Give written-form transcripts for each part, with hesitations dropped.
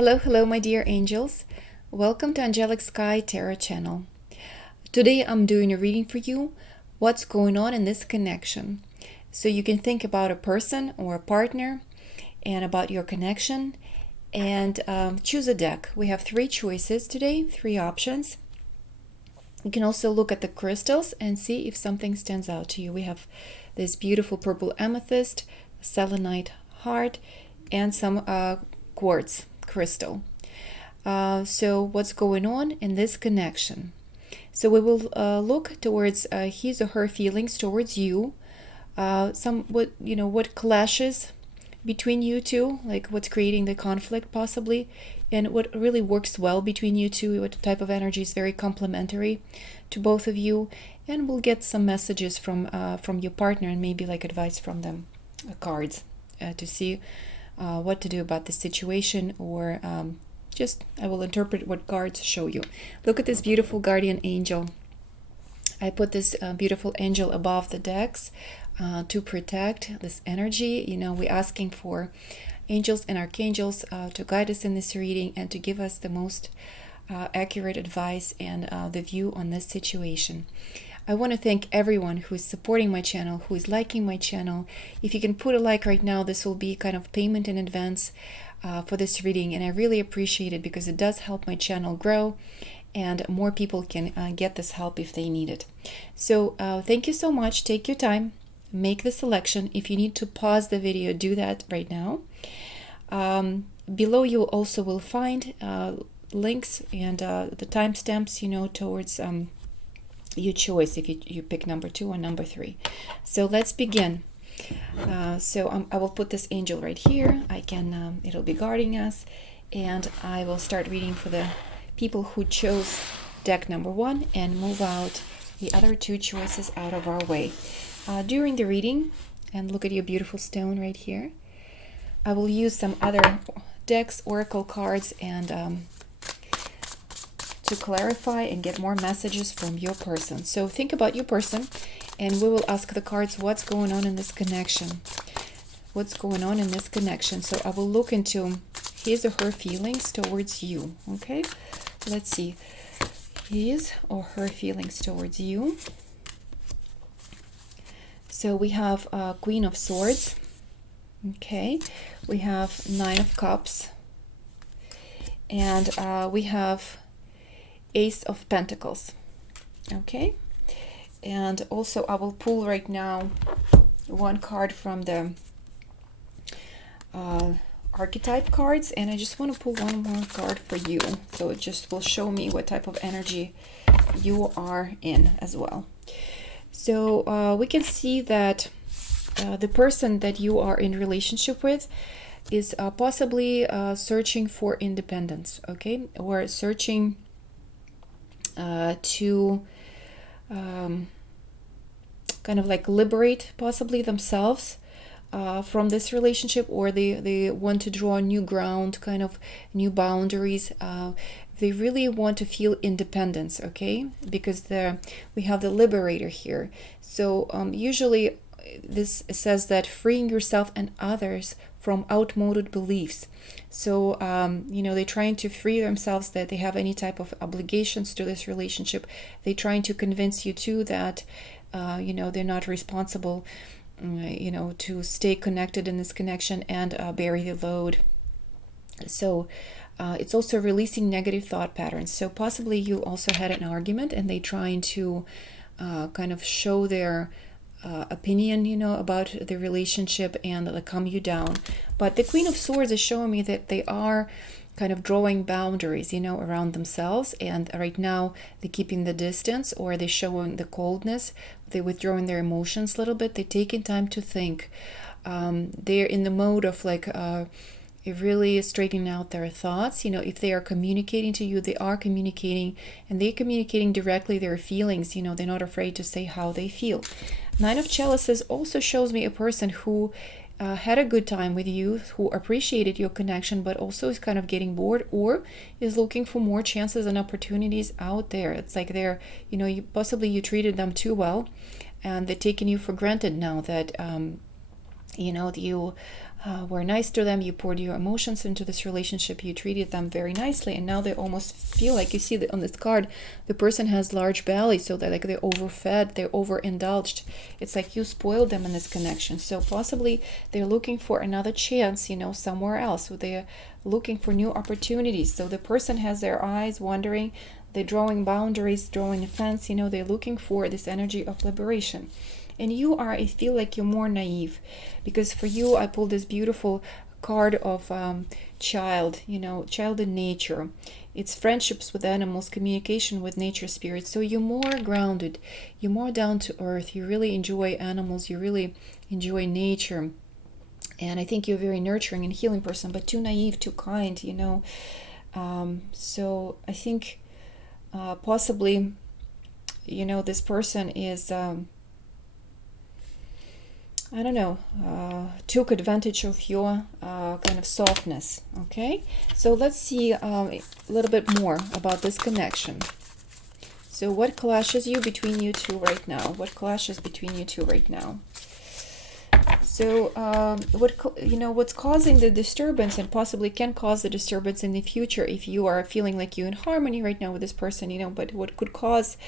Hello, my dear angels. Welcome to Angelic Sky Tarot channel. Today I'm doing a reading for you, what's going on in this connection. So you can think about a person or a partner and about your connection and choose a deck. We have 3 choices today, 3 options. You can also look at the crystals and see if something stands out to you. We have this beautiful purple amethyst, selenite heart, and some quartz crystal. So what's going on in this connection? So we will look towards his or her feelings towards you. What clashes between you two, like what's creating the conflict possibly, and what really works well between you two, what type of energy is very complementary to both of you, and we'll get some messages from your partner and maybe like advice from them, cards, to see what to do about the situation, or I will interpret what cards show you. Look at this beautiful guardian angel. I put this beautiful angel above the decks to protect this energy. We're asking for angels and archangels to guide us in this reading and to give us the most accurate advice and the view on this situation. I want to thank everyone who is supporting my channel, who is liking my channel. If you can put a like right now, this will be kind of payment in advance for this reading, and I really appreciate it because it does help my channel grow and more people can get this help if they need it. So thank you so much. Take your time, make the selection. If you need to pause the video, do that right now. Below you also will find links and the timestamps, towards your choice if you pick number 2 or number 3. So let's begin. I will put this angel right here. It'll be guarding us, and I will start reading for the people who chose deck number 1 and move out the other 2 choices out of our way. During the reading, and look at your beautiful stone right here, I will use some other decks, oracle cards, and to clarify and get more messages from your person. So think about your person, and we will ask the cards what's going on in this connection. What's going on in this connection? So I will look into his or her feelings towards you. Okay, let's see. His or her feelings towards you. So we have Queen of Swords. Okay, we have 9 of Cups, and we have Ace of Pentacles. Okay, and also I will pull right now 1 card from the archetype cards, and I just want to pull 1 more card for you, so it just will show me what type of energy you are in as well. So we can see that the person that you are in relationship with is possibly searching for independence, okay, or searching to kind of like liberate possibly themselves from this relationship, or they want to draw new ground, kind of new boundaries. They really want to feel independence, okay, because we have the liberator here. So usually this says that freeing yourself and others from outmoded beliefs. So they're trying to free themselves that they have any type of obligations to this relationship. They're trying to convince you too that they're not responsible to stay connected in this connection and bear the load. So it's also releasing negative thought patterns. So possibly you also had an argument and they're trying to kind of show their opinion, about the relationship and calm you down. But the Queen of Swords is showing me that they are kind of drawing boundaries, around themselves. And right now they're keeping the distance, or they're showing the coldness. They're withdrawing their emotions a little bit. They're taking time to think. They're in the mode of really straightening out their thoughts. If they are communicating to you, they are communicating, and they're communicating directly their feelings. They're not afraid to say how they feel. 9 of Chalices also shows me a person who had a good time with you, who appreciated your connection, but also is kind of getting bored or is looking for more chances and opportunities out there. It's like they're, possibly you treated them too well, and they're taking you for granted now that You were nice to them, you poured your emotions into this relationship, you treated them very nicely, and now they almost feel like, you see that on this card, the person has large belly, so they're overfed, they're overindulged. It's like you spoiled them in this connection. So possibly they're looking for another chance, somewhere else. They're looking for new opportunities. So the person has their eyes wandering, they're drawing boundaries, drawing a fence, they're looking for this energy of liberation. And I feel like you're more naive, because for you, I pulled this beautiful card of child in nature. It's friendships with animals, communication with nature spirits. So you're more grounded, you're more down to earth, you really enjoy animals, you really enjoy nature. And I think you're a very nurturing and healing person, but too naive, too kind, So I think possibly, this person is... took advantage of your kind of softness. Okay, so let's see a little bit more about this connection. So what clashes between you two right now? What clashes between you two right now? So what's causing the disturbance, and possibly can cause the disturbance in the future, if you are feeling like you're in harmony right now with this person, but what could cause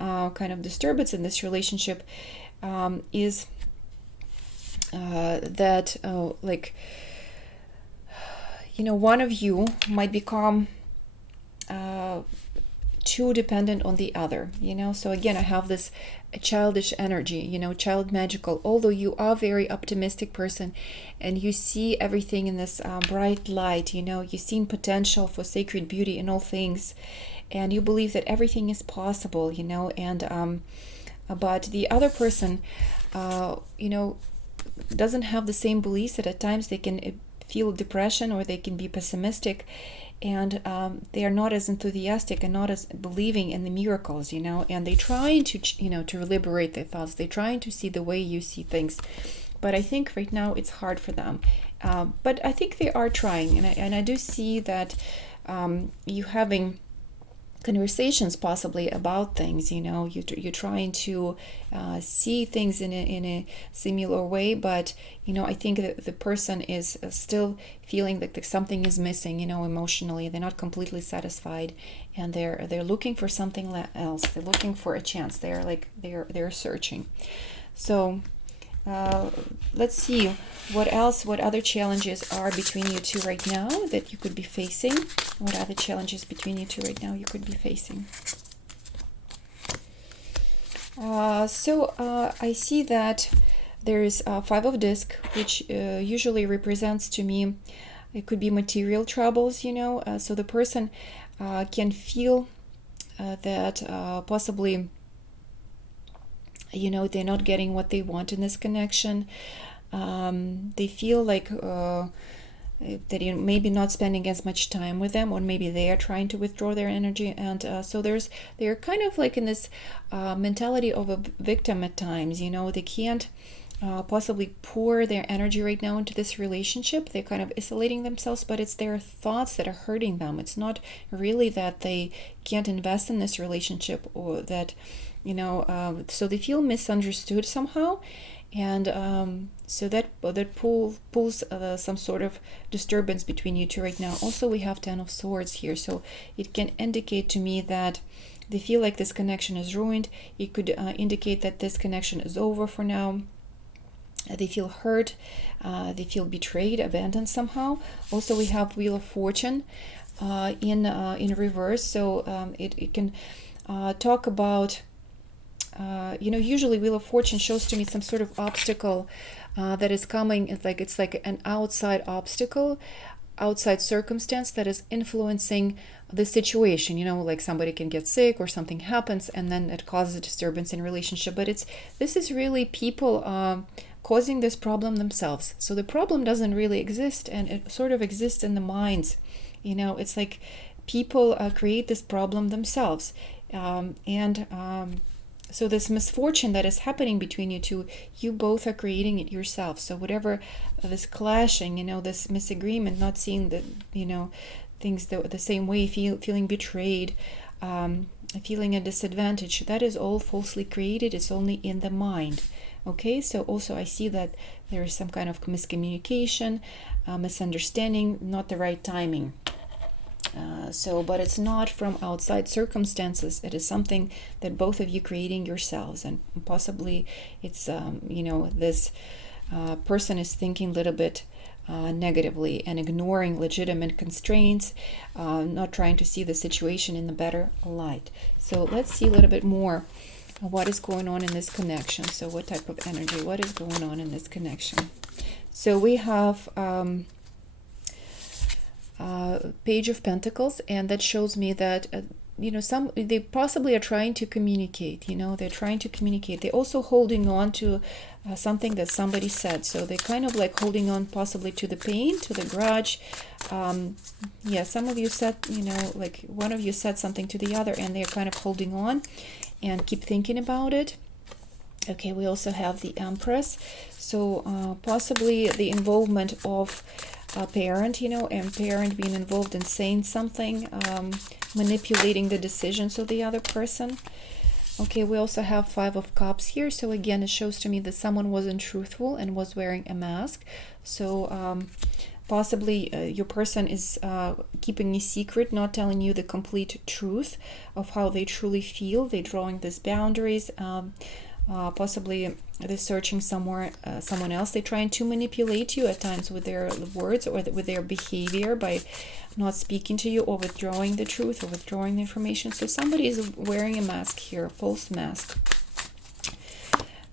kind of disturbance in this relationship is that one of you might become too dependent on the other, so again, I have this childish energy, child magical, although you are a very optimistic person and you see everything in this bright light, you see potential for sacred beauty in all things, and you believe that everything is possible, and but the other person doesn't have the same beliefs, that at times they can feel depression or they can be pessimistic, and they are not as enthusiastic and not as believing in the miracles, and they're trying to to liberate their thoughts, they're trying to see the way you see things, but I think right now it's hard for them, but I think they are trying, and I do see that you having conversations possibly about things, you're trying to see things in a similar way, but I think that the person is still feeling that something is missing, emotionally. They're not completely satisfied, and they're looking for something else. They're looking for a chance. They're searching. So let's see what other challenges are between you two right now that you could be facing. What other challenges between you two right now you could be facing? So I see that there is Five of Disc, which usually represents to me, it could be material troubles, so the person can feel that possibly they're not getting what they want in this connection. They feel like that you're maybe not spending as much time with them, or maybe they are trying to withdraw their energy, and so they're kind of like in this mentality of a victim at times. They can't possibly pour their energy right now into this relationship. They're kind of isolating themselves, but it's their thoughts that are hurting them. It's not really that they can't invest in this relationship, or that so they feel misunderstood somehow, and so that pulls some sort of disturbance between you two right now. Also, we have Ten of Swords here, so it can indicate to me that they feel like this connection is ruined. It could indicate that this connection is over for now. They feel hurt, they feel betrayed, abandoned somehow. Also, we have Wheel of Fortune in reverse, so it can talk about usually Wheel of Fortune shows to me some sort of obstacle that is coming. It's like an outside obstacle, outside circumstance that is influencing the situation. Like somebody can get sick or something happens, and then it causes a disturbance in relationship. But this is really people causing this problem themselves. So the problem doesn't really exist, and it sort of exists in the minds. It's like people create this problem themselves, so this misfortune that is happening between you two, you both are creating it yourself. So whatever this clashing, this misagreement, not seeing the, things the same way, feeling betrayed, feeling a disadvantage, that is all falsely created. It's only in the mind. Okay, so also I see that there is some kind of miscommunication, misunderstanding, not the right timing. But it's not from outside circumstances. It is something that both of you creating yourselves, and possibly it's this person is thinking a little bit negatively and ignoring legitimate constraints, not trying to see the situation in a better light. So let's see a little bit more what is going on in this connection. So what type of energy, what is going on in this connection? So we have Page of Pentacles, and that shows me that they possibly are trying to communicate. They're trying to communicate. They're also holding on to something that somebody said. So they're kind of like holding on possibly to the pain, to the grudge. Some of you said, like one of you said something to the other, and they're kind of holding on and keep thinking about it. Okay, we also have the Empress. So possibly the involvement of a parent, and parent being involved in saying something, manipulating the decisions of the other person. Okay, we also have Five of Cups here. So again, it shows to me that someone wasn't truthful and was wearing a mask. So possibly your person is keeping a secret, not telling you the complete truth of how they truly feel. They're drawing these boundaries. Possibly they're searching someone else. They're trying to manipulate you at times with their words or with their behavior by not speaking to you or withdrawing the truth or withdrawing the information. So somebody is wearing a mask here, a false mask.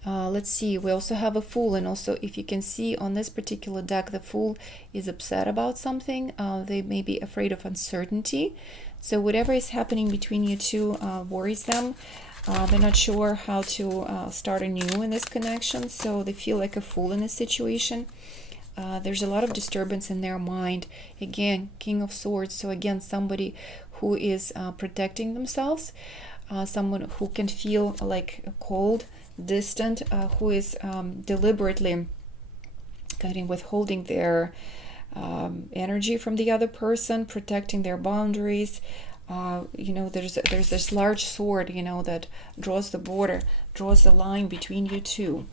Let's see, we also have a Fool, and also if you can see on this particular deck, the Fool is upset about something. They may be afraid of uncertainty. So whatever is happening between you two worries them. They're not sure how to start anew in this connection, so they feel like a fool in this situation. There's a lot of disturbance in their mind. Again, King of Swords, so again, somebody who is protecting themselves, someone who can feel like cold, distant, who is deliberately kind of withholding their energy from the other person, protecting their boundaries. There's this large sword, that draws the border, draws the line between you two.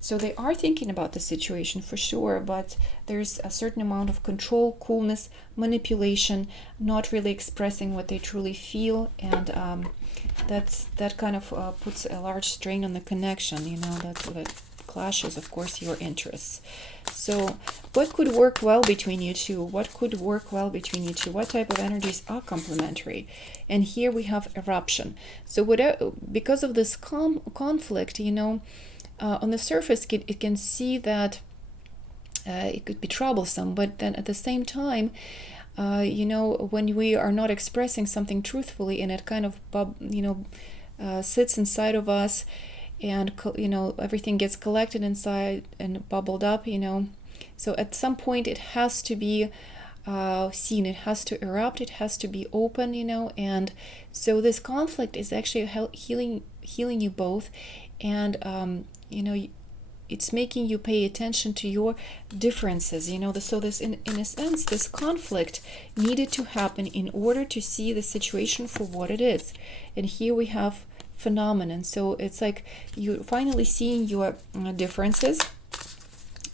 So they are thinking about the situation for sure, but there's a certain amount of control, coolness, manipulation, not really expressing what they truly feel, and that kind of puts a large strain on the connection. That clashes, of course, your interests. So what could work well between you two? What could work well between you two? What type of energies are complementary? And here we have eruption. So because of this conflict, on the surface it can see that it could be troublesome, but then at the same time, when we are not expressing something truthfully and it kind of sits inside of us, and everything gets collected inside and bubbled up, so at some point it has to be seen, it has to erupt, it has to be open, and so this conflict is actually healing you both, and it's making you pay attention to your differences. So this in a sense, this conflict needed to happen in order to see the situation for what it is. And here we have phenomenon. So it's like you're finally seeing your differences,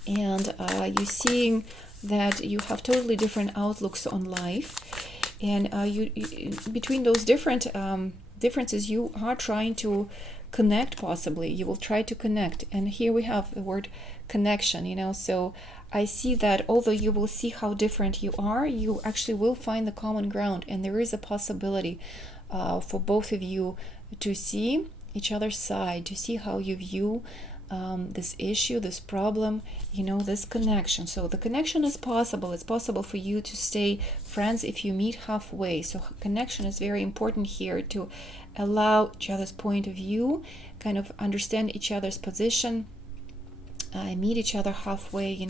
and you're seeing that you have totally different outlooks on life, and you between those different differences, you are trying to connect. Possibly you will try to connect, and here we have the word connection. So I see that although you will see how different you are, you actually will find the common ground, and there is a possibility for both of you to see each other's side, to see how you view this issue, this problem, this connection. So the connection is possible. It's possible for you to stay friends if you meet halfway. So connection is very important here, to allow each other's point of view, kind of understand each other's position, meet each other halfway. You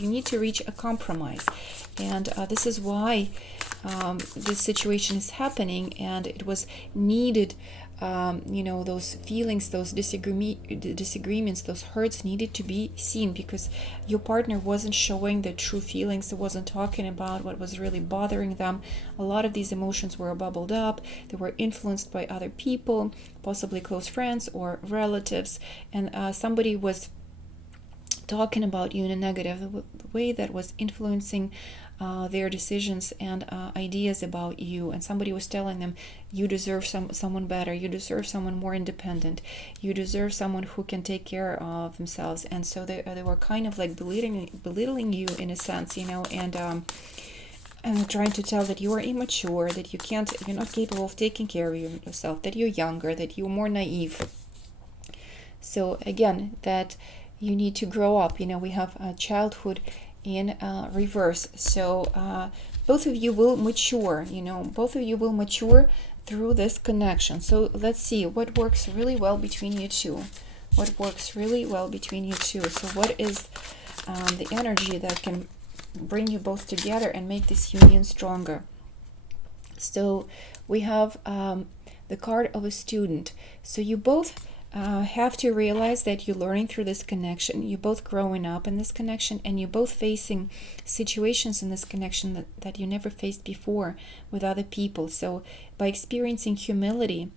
need to reach a compromise, and this is why this situation is happening, and it was needed those feelings, those disagreements, those hurts needed to be seen, because your partner wasn't showing the true feelings. It wasn't talking about what was really bothering them. A lot of these emotions were bubbled up. They were influenced by other people, possibly close friends or relatives, and somebody was talking about you in a negative way that was influencing their decisions and ideas about you. And somebody was telling them, you deserve someone better, you deserve someone more independent, you deserve someone who can take care of themselves. And so they were kind of like belittling you in a sense, and trying to tell that you are immature, that you're not capable of taking care of yourself, that you're younger, that you're more naive. So again, that you need to grow up. We have childhood in reverse. So both of you will mature, both of you will mature through this connection. So let's see what works really well between you two. What works really well between you two. So what is the energy that can bring you both together and make this union stronger? So we have the card of a student. So you both have to realize that you're learning through this connection. You're both growing up in this connection, and you're both facing situations in this connection that you never faced before with other people. So by experiencing humility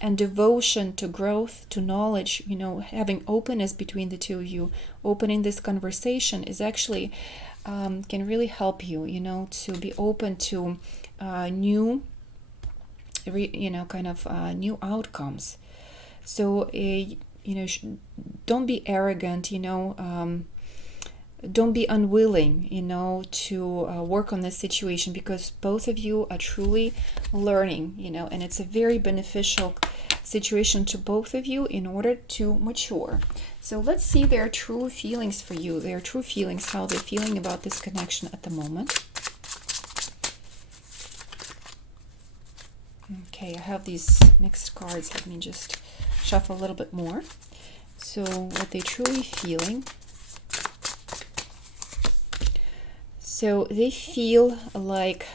and devotion to growth, to knowledge, having openness between the two of you, opening this conversation is actually can really help you, to be open to new new outcomes. So, don't be arrogant, don't be unwilling, to work on this situation, because both of you are truly learning, and it's a very beneficial situation to both of you in order to mature. So let's see their true feelings for you, their true feelings, how they're feeling about this connection at the moment. Okay, I have these mixed cards. Let me just shuffle a little bit more. So what they truly feeling. So they feel like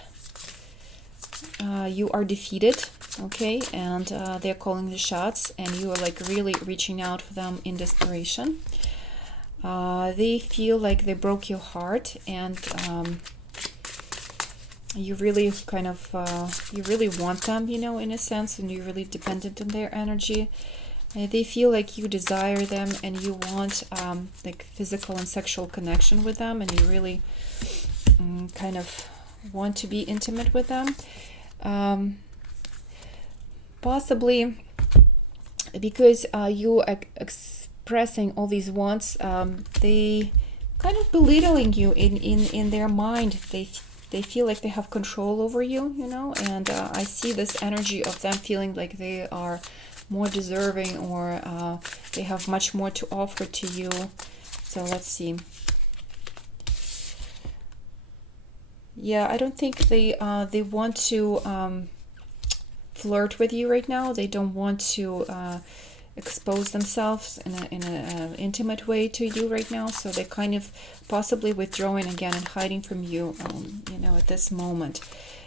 you are defeated, okay, and they're calling the shots, and you are like really reaching out for them in desperation. They feel like they broke your heart, and you really kind of you really want them, in a sense, and you're really dependent on their energy. They feel like you desire them, and you want like physical and sexual connection with them, and you really kind of want to be intimate with them. Possibly because you are expressing all these wants, they kind of belittling you in their mind. They feel like they have control over you, and I see this energy of them feeling like they are more deserving, or they have much more to offer to you. So let's see. Yeah, I don't think they want to flirt with you right now. They don't want to expose themselves in an intimate way to you right now. So they're kind of possibly withdrawing again and hiding from you, at this moment.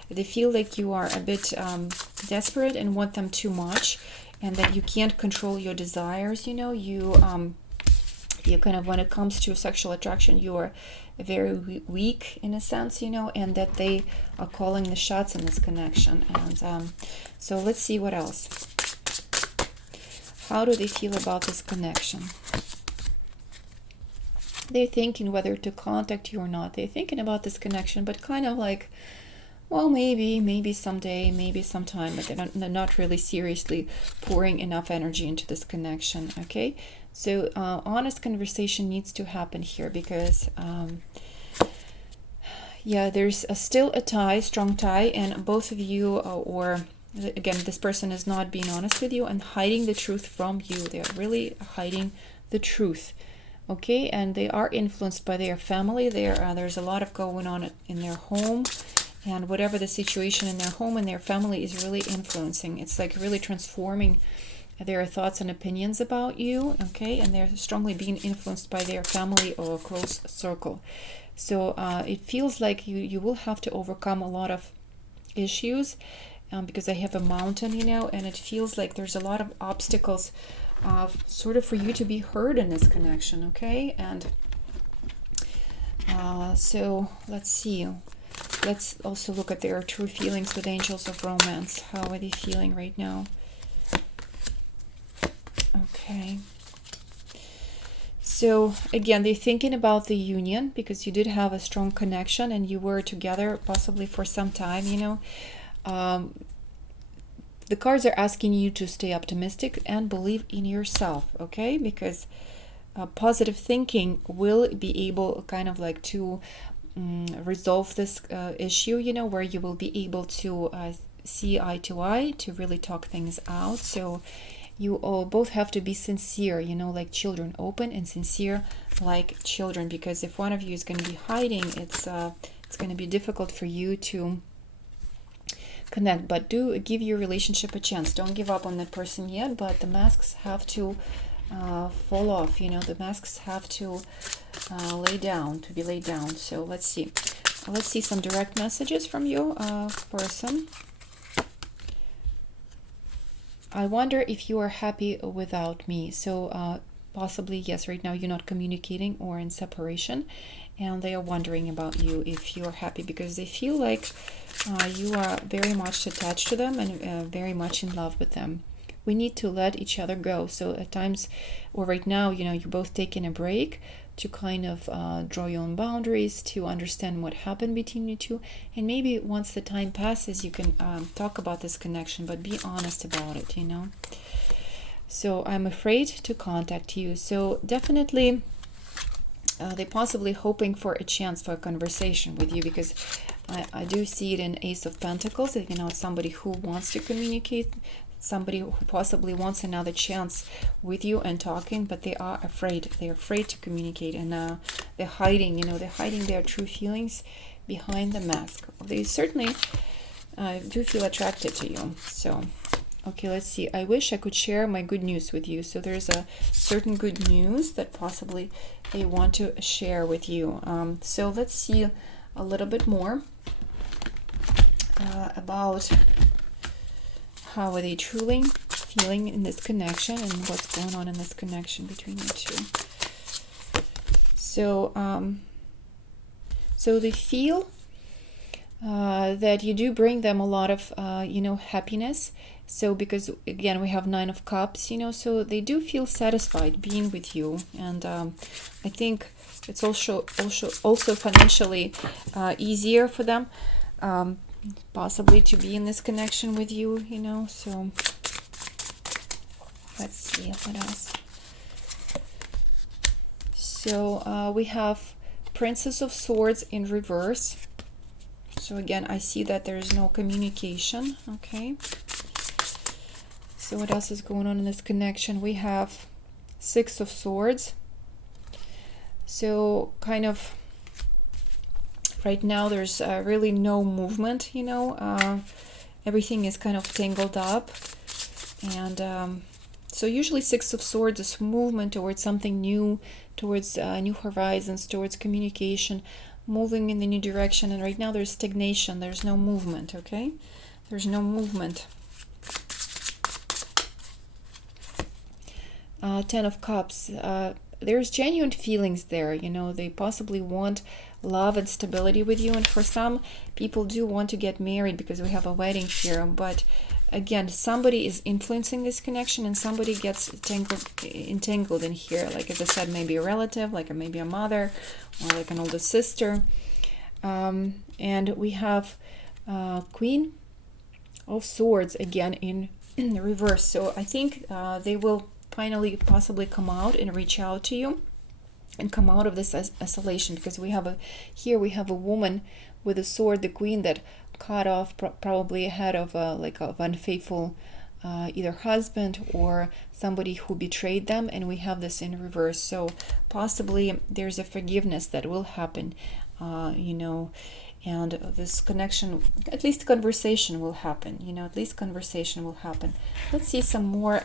They feel like you are a bit desperate and want them too much, and that you can't control your desires. You kind of, when it comes to sexual attraction, you are very weak in a sense, and that they are calling the shots in this connection. And so let's see what else. How do they feel about this connection? They're thinking whether to contact you or not. They're thinking about this connection, but kind of like, well, maybe someday, maybe sometime, but they're not really seriously pouring enough energy into this connection, okay? So honest conversation needs to happen here, because there's still a tie, strong tie, and both of you, or again, this person is not being honest with you and hiding the truth from you. They're really hiding the truth, okay? And they are influenced by their family. There's a lot of going on in their home, and whatever the situation in their home and their family is really influencing. It's like really transforming their thoughts and opinions about you, okay? And they're strongly being influenced by their family or close circle. So it feels like you will have to overcome a lot of issues, because I have a mountain, you know, and it feels like there's a lot of obstacles sort of for you to be heard in this connection, okay? And so let's see. Let's also look at their true feelings with angels of romance. How are they feeling right now? Okay. So again, they're thinking about the union because you did have a strong connection and you were together possibly for some time, you know. The cards are asking you to stay optimistic and believe in yourself, okay? Because positive thinking will be able kind of like to resolve this issue, you know, where you will be able to see eye to eye, to really talk things out. So you all both have to be sincere, you know, like children, open and sincere like children, because if one of you is going to be hiding, it's going to be difficult for you to connect. But do give your relationship a chance. Don't give up on that person yet, but the masks have to fall off, you know, the masks have to be laid down. So let's see some direct messages from you, person. I wonder if you are happy without me. So possibly, yes, right now you're not communicating or in separation, and they are wondering about you if you are happy, because they feel like you are very much attached to them and very much in love with them. We need to let each other go. So at times, or right now, you know, you're both taking a break to kind of draw your own boundaries, to understand what happened between you two. And maybe once the time passes, you can talk about this connection, but be honest about it, you know. So I'm afraid to contact you. So definitely they're possibly hoping for a chance for a conversation with you, because I do see it in Ace of Pentacles, you know, somebody who wants to communicate, somebody who possibly wants another chance with you and talking, but they are afraid. They're afraid to communicate, and they're hiding, you know, they're hiding their true feelings behind the mask. They certainly do feel attracted to you. So, okay, let's see. I wish I could share my good news with you. So there's a certain good news that possibly they want to share with you. So let's see a little bit more about how are they truly feeling in this connection and what's going on in this connection between you two. So, so they feel that you do bring them a lot of, you know, happiness. So because again, we have Nine of Cups, you know, so they do feel satisfied being with you. And I think it's also financially easier for them. Possibly to be in this connection with you, you know. So let's see what else. So we have Princess of Swords in reverse. So again, I see that there is no communication. Okay. So what else is going on in this connection? We have Six of Swords. So kind of right now there's really no movement, you know. Everything is kind of tangled up. And so usually Six of Swords is movement towards something new, towards new horizons, towards communication, moving in the new direction. And right now there's stagnation. There's no movement, okay? There's no movement. Ten of Cups. There's genuine feelings there, you know. They possibly want love and stability with you, and for some people do want to get married because we have a wedding here. But again, somebody is influencing this connection, and somebody gets entangled in here, like as I said, maybe a relative, like maybe a mother or like an older sister. And we have Queen of Swords again in reverse. So I think they will finally possibly come out and reach out to you and come out of this isolation, because we have a woman with a sword, the queen, that cut off probably a head of like of unfaithful either husband or somebody who betrayed them, and we have this in reverse. So possibly there's a forgiveness that will happen, you know, and this connection, at least conversation will happen, you know, at least conversation will happen. Let's see some more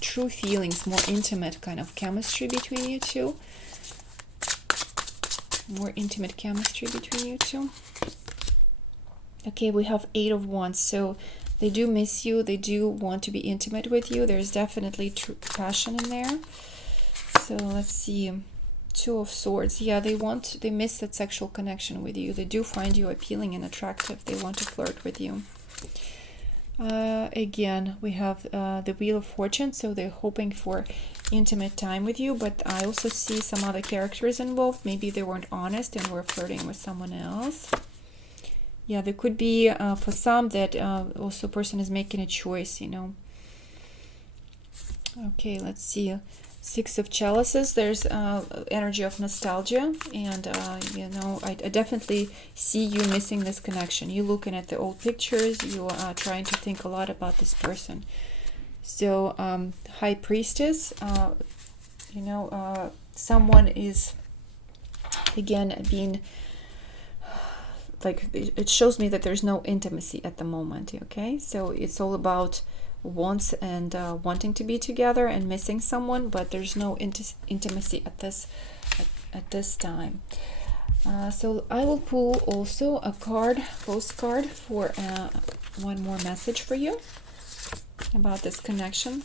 true feelings, more intimate kind of chemistry between you two. More intimate chemistry between you two. Okay, we have 8 of Wands. So they do miss you. They do want to be intimate with you. There's definitely true passion in there. So let's see. 2 of Swords. Yeah, they miss that sexual connection with you. They do find you appealing and attractive. They want to flirt with you. Again, we have the Wheel of Fortune, so they're hoping for intimate time with you, but I also see some other characters involved. Maybe they weren't honest and were flirting with someone else. Yeah, there could be, for some, that also a person is making a choice, you know. Okay, let's see. 6 of Chalices. There's energy of nostalgia, and you know, I definitely see you missing this connection. You looking at the old pictures, you are trying to think a lot about this person. So High Priestess, you know, someone is again being like, it shows me that there's no intimacy at the moment. Okay, so it's all about wants and wanting to be together and missing someone, but there's no intimacy at this time. So I will pull also a postcard for one more message for you about this connection.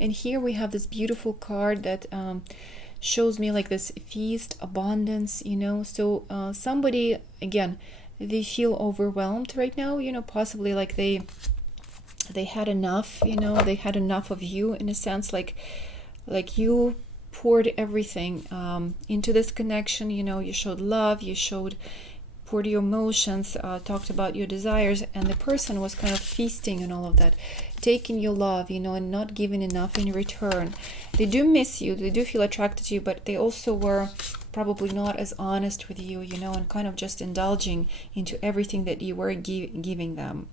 And here we have this beautiful card that shows me like this feast, abundance, you know. So somebody, again, they feel overwhelmed right now, you know, possibly like they had enough, you know, they had enough of you, in a sense, like you poured everything into this connection, you know. You showed love, you poured your emotions, talked about your desires, and the person was kind of feasting on all of that, taking your love, you know, and not giving enough in return. They do miss you, they do feel attracted to you, but they also were probably not as honest with you, you know, and kind of just indulging into everything that you were giving them.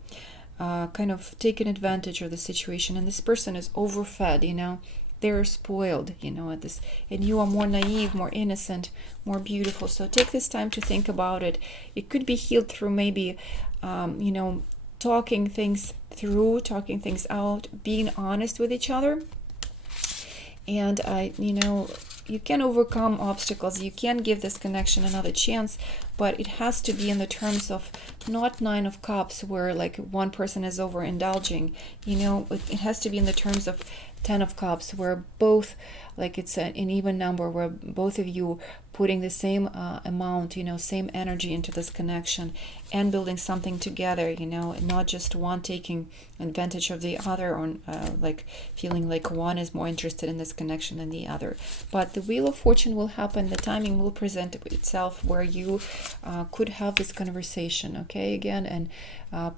Kind of taking advantage of the situation, and this person is overfed, you know. They're spoiled, you know, at this, and you are more naive, more innocent, more beautiful. So take this time to think about it. It could be healed through maybe you know, talking things through, talking things out, being honest with each other. And you know, you can overcome obstacles, you can give this connection another chance, but it has to be in the terms of not 9 of Cups, where like one person is overindulging, you know. It has to be in the terms of 10 of Cups, where both, like it's an even number, where both of you putting the same amount, you know, same energy into this connection and building something together, you know, and not just one taking advantage of the other, or like feeling like one is more interested in this connection than the other. But the Wheel of Fortune will happen, the timing will present itself where you could have this conversation, okay, again, and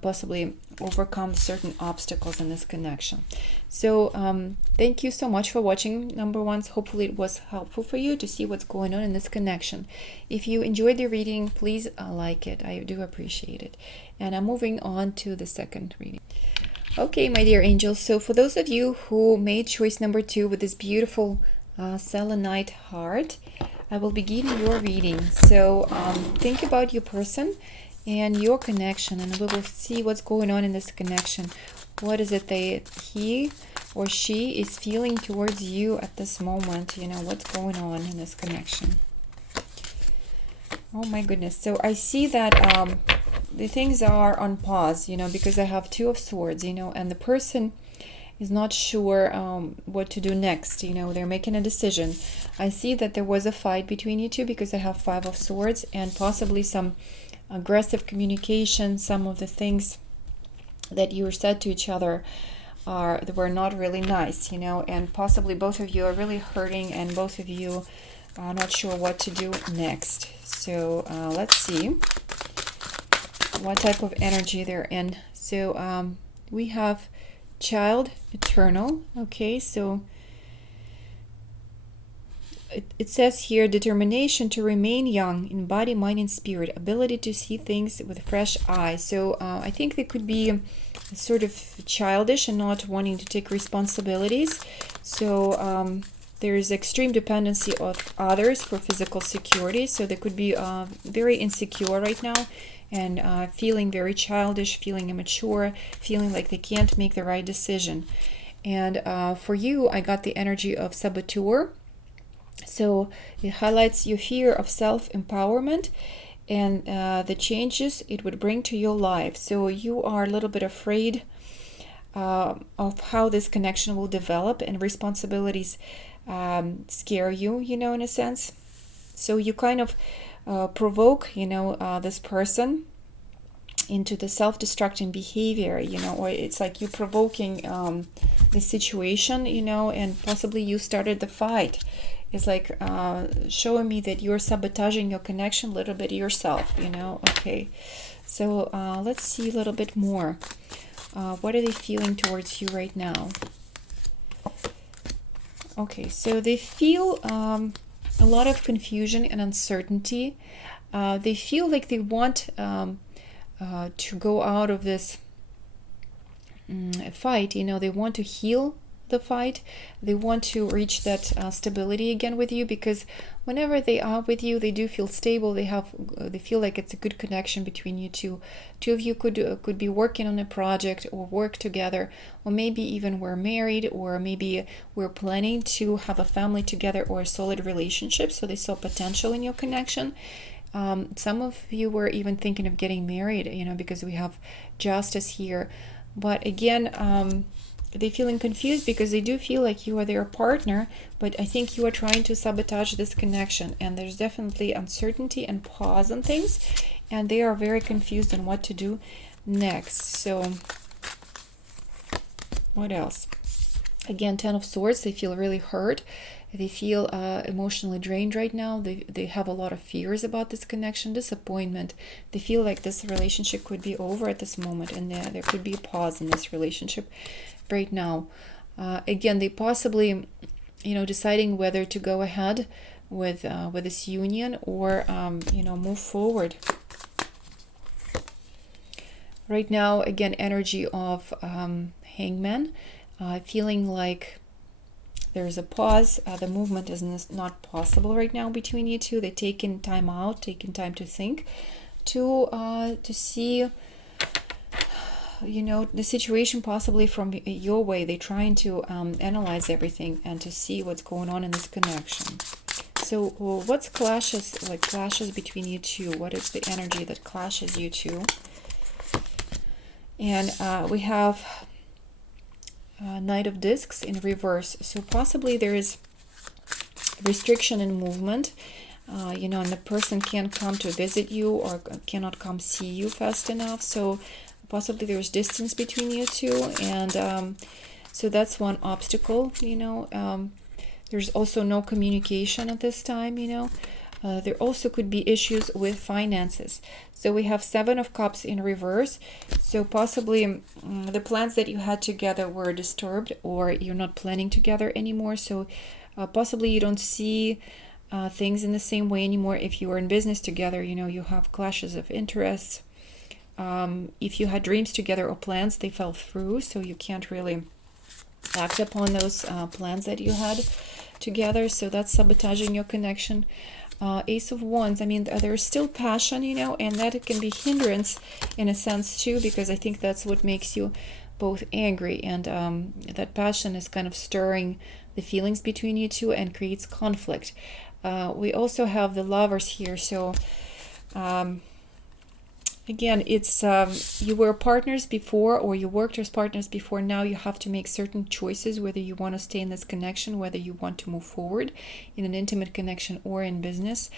possibly overcome certain obstacles in this connection. So thank you so much for watching, number ones. Hopefully it was helpful for you to see what's going on in this connection. If you enjoyed the reading, please like it. I do appreciate it. And I'm moving on to the second reading. Okay, my dear angels, so for those of you who made choice number 2 with this beautiful selenite heart, I will begin your reading. So think about your person and your connection, and we will see what's going on in this connection. What is it that he or she is feeling towards you at this moment? You know, what's going on in this connection? Oh my goodness. So I see that the things are on pause, you know, because I have 2 of Swords, you know, and the person is not sure what to do next, you know. They're making a decision. I see that there was a fight between you two, because I have 5 of Swords, and possibly some aggressive communication. Some of the things that you said to each other were not really nice, you know, and possibly both of you are really hurting, and both of you are not sure what to do next. So let's see what type of energy they're in. So we have Child Eternal. Okay, so it says here, determination to remain young in body, mind, and spirit, ability to see things with fresh eyes. So I think they could be sort of childish and not wanting to take responsibilities. So there is extreme dependency of others for physical security. So they could be very insecure right now, and feeling very childish, feeling immature, feeling like they can't make the right decision. And for you, I got the energy of saboteur. So it highlights your fear of self-empowerment, and the changes it would bring to your life. So you are a little bit afraid of how this connection will develop, and responsibilities scare you, in a sense. So you kind of provoke, this person into the self-destructing behavior, or it's like you provoking the situation, and possibly you started the fight. It's like showing me that you're sabotaging your connection a little bit yourself, Okay, so let's see a little bit more. What are they feeling towards you right now? Okay, so they feel a lot of confusion and uncertainty. They feel like they want to go out of this fight. They want to heal the fight. They want to reach that stability again with you, because whenever they are with you, they do feel stable. They feel like it's a good connection between you two. Two of you could be working on a project or work together, or maybe even we're married, or maybe we're planning to have a family together or a solid relationship. So they saw potential in your connection. Some of you were even thinking of getting married, because we have justice here. But again, they're feeling confused because they do feel like you are their partner, but I think you are trying to sabotage this connection, and there's definitely uncertainty and pause on things, and they are very confused on what to do next. So what else? Again, Ten of Swords, they feel really hurt. They feel emotionally drained right now. They have a lot of fears about this connection, disappointment. They feel like this relationship could be over at this moment, and there could be a pause in this relationship right now. Again, they possibly, deciding whether to go ahead with this union or, move forward. Right now, again, energy of Hangman, feeling like there's a pause. The movement is not possible right now between you two. They're taking time out, taking time to think, to see, the situation possibly from your way. They're trying to analyze everything and to see what's going on in this connection. So what's clashes between you two? What is the energy that clashes you two? And we have Knight of Discs in reverse. So possibly there is restriction in movement, and the person can't come to visit you or cannot come see you fast enough. So possibly there's distance between you two, and so that's one obstacle. There's also no communication at this time. There also could be issues with finances. So we have Seven of Cups in reverse. So possibly the plans that you had together were disturbed, or you're not planning together anymore. So possibly you don't see things in the same way anymore. If you were in business together, you have clashes of interests. If you had dreams together or plans, they fell through. So you can't really act upon those plans that you had together. So that's sabotaging your connection. Ace of Wands, there's still passion, and that can be hindrance in a sense too, because I think that's what makes you both angry, and that passion is kind of stirring the feelings between you two and creates conflict. We also have the Lovers here. So again, it's you were partners before, or you worked as partners before. Now you have to make certain choices, whether you want to stay in this connection, whether you want to move forward in an intimate connection or in business.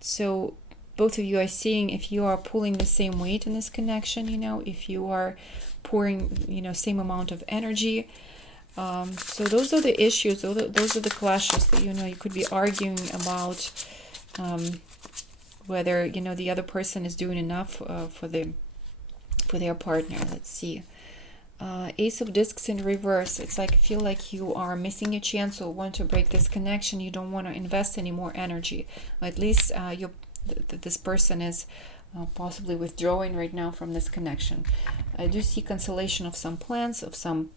So both of you are seeing if you are pulling the same weight in this connection, if you are pouring, same amount of energy. So those are the issues. Those are the clashes that, you could be arguing about. Whether the other person is doing enough for their partner. Let's see. Ace of Discs in reverse. It's like, feel like you are missing a chance or want to break this connection. You don't want to invest any more energy. Or at least this person is possibly withdrawing right now from this connection. I do see cancellation of some plans, of some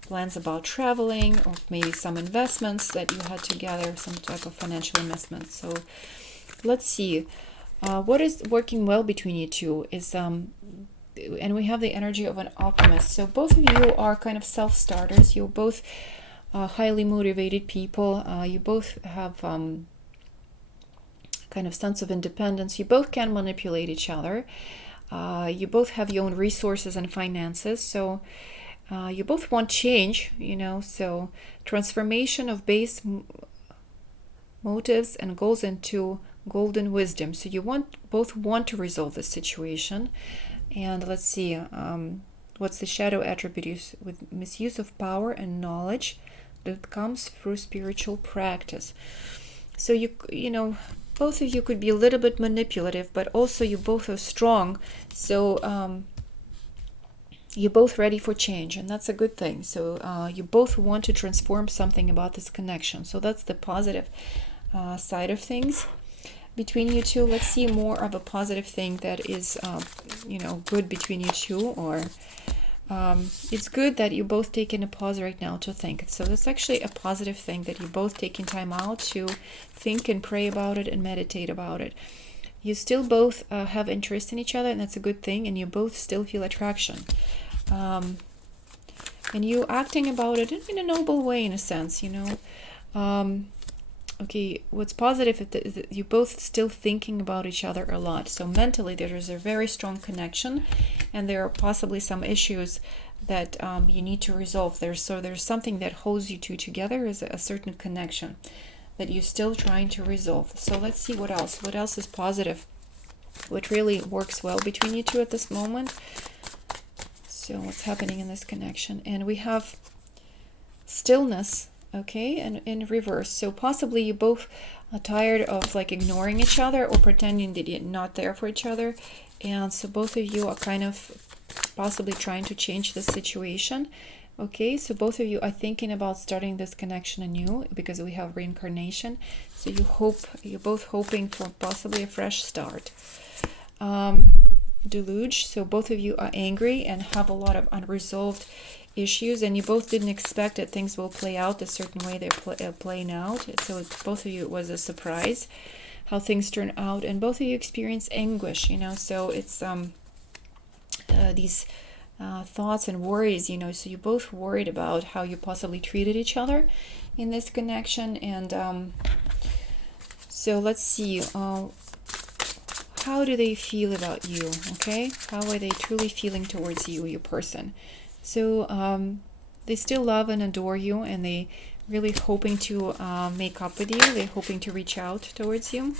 plans about traveling, or maybe some investments that you had together, some type of financial investment. So let's see. What is working well between you two is, and we have the energy of an alchemist. So both of you are kind of self-starters. You're both highly motivated people. You both have kind of sense of independence. You both can manipulate each other. You both have your own resources and finances. So you both want change, so transformation of base motives and goals into golden wisdom. So you both want to resolve this situation. And let's see, what's the shadow attribute with misuse of power and knowledge that comes through spiritual practice. So both of you could be a little bit manipulative, but also you both are strong. So you're both ready for change, and that's a good thing. So you both want to transform something about this connection. So that's the positive side of things between you two. Let's see more of a positive thing that is, good between you two, or it's good that you're both taking a pause right now to think. So that's actually a positive thing, that you're both taking time out to think and pray about it and meditate about it. You still both have interest in each other, and that's a good thing, and you both still feel attraction. And you acting about it in a noble way, in a sense, Okay, what's positive is that you both still thinking about each other a lot. So mentally, there is a very strong connection, and there are possibly some issues that you need to resolve. There's something that holds you two together, is a certain connection that you're still trying to resolve. So let's see what else. What else is positive? What really works well between you two at this moment? So what's happening in this connection? And we have stillness. Okay, and in reverse. So possibly you both are tired of ignoring each other or pretending that you're not there for each other. And so both of you are kind of possibly trying to change the situation. Okay, so both of you are thinking about starting this connection anew, because we have reincarnation. So you're both hoping for possibly a fresh start. Deluge. So both of you are angry and have a lot of unresolved issues, and you both didn't expect that things will play out a certain way they're playing out. So both of you, it was a surprise how things turn out, and both of you experience anguish, so it's these thoughts and worries, so you're both worried about how you possibly treated each other in this connection. And so let's see, how do they feel about you? Okay, how are they truly feeling towards you, your person? So they still love and adore you, and they really hoping to make up with you. They're hoping to reach out towards you.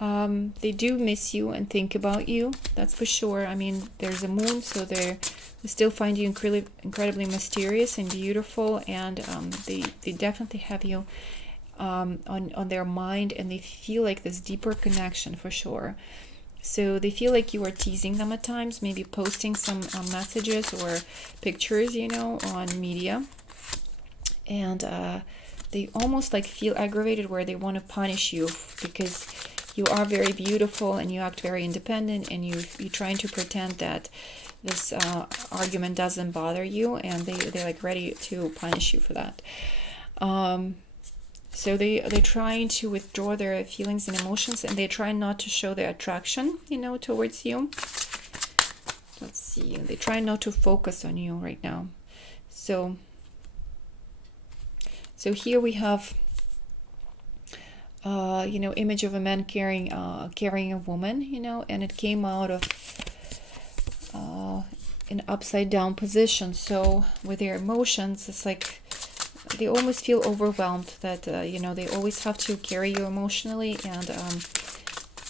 They do miss you and think about you, that's for sure. I mean, there's a moon, so they still find you incredibly mysterious and beautiful, and they definitely have you on their mind, and they feel like this deeper connection for sure. So they feel like you are teasing them at times, maybe posting some messages or pictures, on media. And they almost feel aggravated, where they want to punish you because you are very beautiful and you act very independent, and you're trying to pretend that this argument doesn't bother you, and they're ready to punish you for that. So they're trying to withdraw their feelings and emotions, and they're trying not to show their attraction, towards you. Let's see. They try not to focus on you right now. So here we have, image of a man carrying a woman, and it came out of an upside down position. So with their emotions, it's they almost feel overwhelmed that, they always have to carry you emotionally, and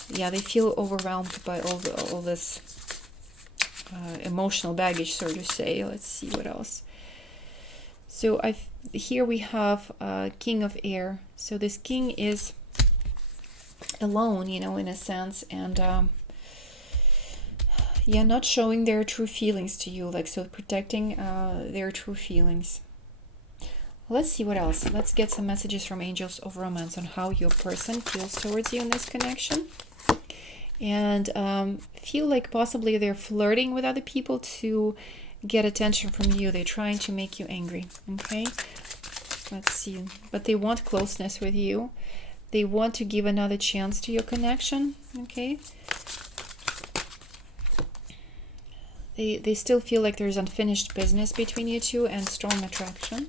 they feel overwhelmed by all this emotional baggage, so to say. Let's see what else. So here we have King of Air. So this king is alone, in a sense, and not showing their true feelings to you, so protecting their true feelings. Let's see what else. Let's get some messages from Angels of Romance on how your person feels towards you in this connection. And feel like possibly they're flirting with other people to get attention from you. They're trying to make you angry. Okay? Let's see. But they want closeness with you. They want to give another chance to your connection. Okay? They still feel like there's unfinished business between you two and strong attraction.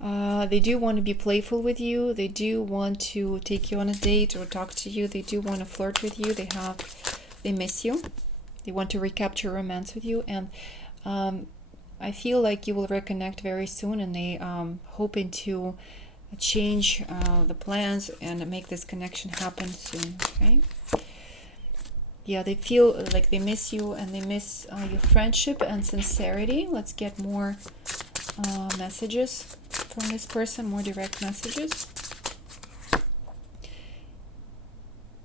They do want to be playful with you. They do want to take you on a date or talk to you. They do want to flirt with you. They miss you. They want to recapture romance with you. And I feel like you will reconnect very soon, and they hoping to change the plans and make this connection happen soon. Okay. Yeah, they feel like they miss you, and they miss your friendship and sincerity. Let's get more messages from this person, more direct messages.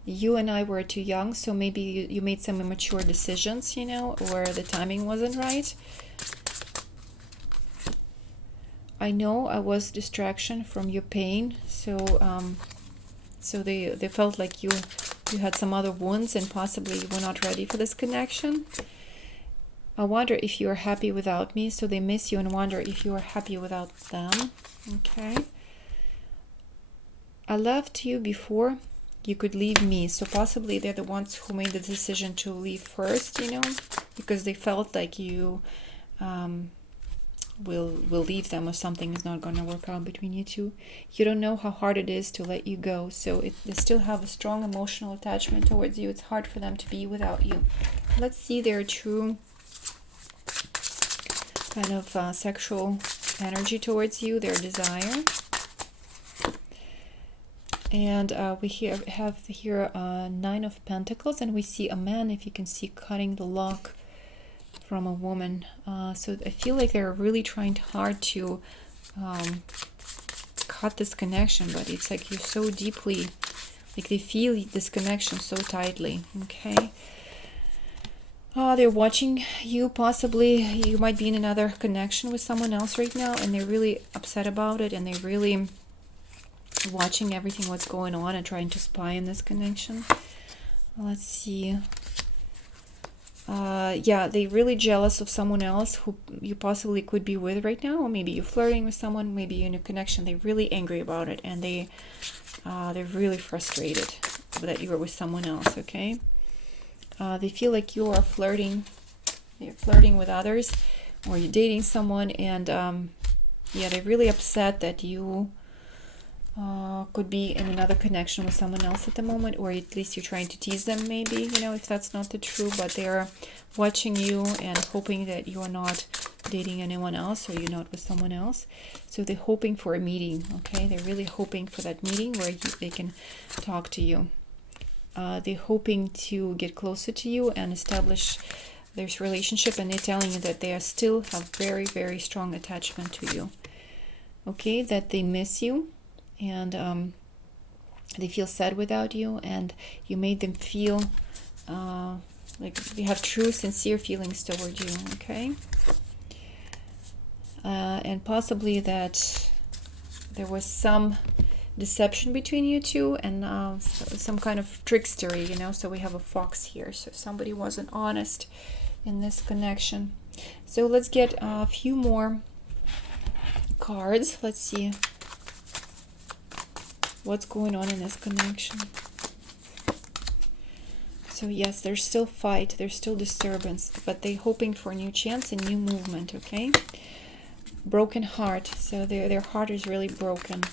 You and I were too young, so maybe you made some immature decisions, or the timing wasn't right. I know I was distraction from your pain, so they felt like you had some other wounds, and possibly you were not ready for this connection. I wonder if you are happy without me, so they miss you and wonder if you are happy without them. Okay. I left you before you could leave me, so possibly they're the ones who made the decision to leave first, because they felt like you will leave them, or something is not going to work out between you two. You don't know how hard it is to let you go, so they still have a strong emotional attachment towards you. It's hard for them to be without you. Let's see their true kind of sexual energy towards you, their desire. And we have here Nine of Pentacles, and we see a man, if you can see, cutting the lock from a woman. So I feel like they're really trying hard to cut this connection, but it's like you're so deeply, like they feel this connection so tightly. Okay. They're watching you. Possibly you might be in another connection with someone else right now, and they're really upset about it, and they're really watching everything what's going on and trying to spy on this connection. Let's see. Yeah, they're really jealous of someone else who you possibly could be with right now, or maybe you're flirting with someone, maybe you're in a connection. They're really angry about it, and they're really frustrated that you are with someone else. Okay. They feel like you are flirting. You're flirting with others, or you're dating someone, and yeah, they're really upset that you could be in another connection with someone else at the moment, or at least you're trying to tease them, maybe, if that's not the truth. But they're watching you and hoping that you are not dating anyone else, or you're not with someone else. So they're hoping for a meeting. Okay, they're really hoping for that meeting where they can talk to you. They're hoping to get closer to you and establish this relationship, and they're telling you that they still have very, very strong attachment to you. Okay, that they miss you, and they feel sad without you, and you made them feel like they have true, sincere feelings toward you. Okay, and possibly that there was some deception between you two, and some kind of trickstery, so we have a fox here, so somebody wasn't honest in this connection. So let's get a few more cards. Let's see what's going on in this connection. So yes, there's still fight, there's still disturbance, but they're hoping for a new chance and new movement. Okay, broken heart, so their heart is really broken.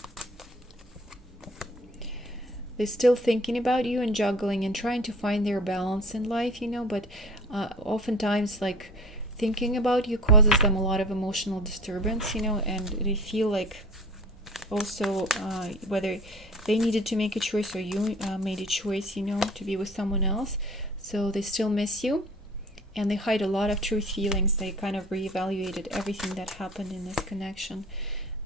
They're still thinking about you and juggling and trying to find their balance in life, but oftentimes, like, thinking about you causes them a lot of emotional disturbance, and they feel like also whether they needed to make a choice or you made a choice, to be with someone else. So they still miss you, and they hide a lot of true feelings. They kind of reevaluated everything that happened in this connection.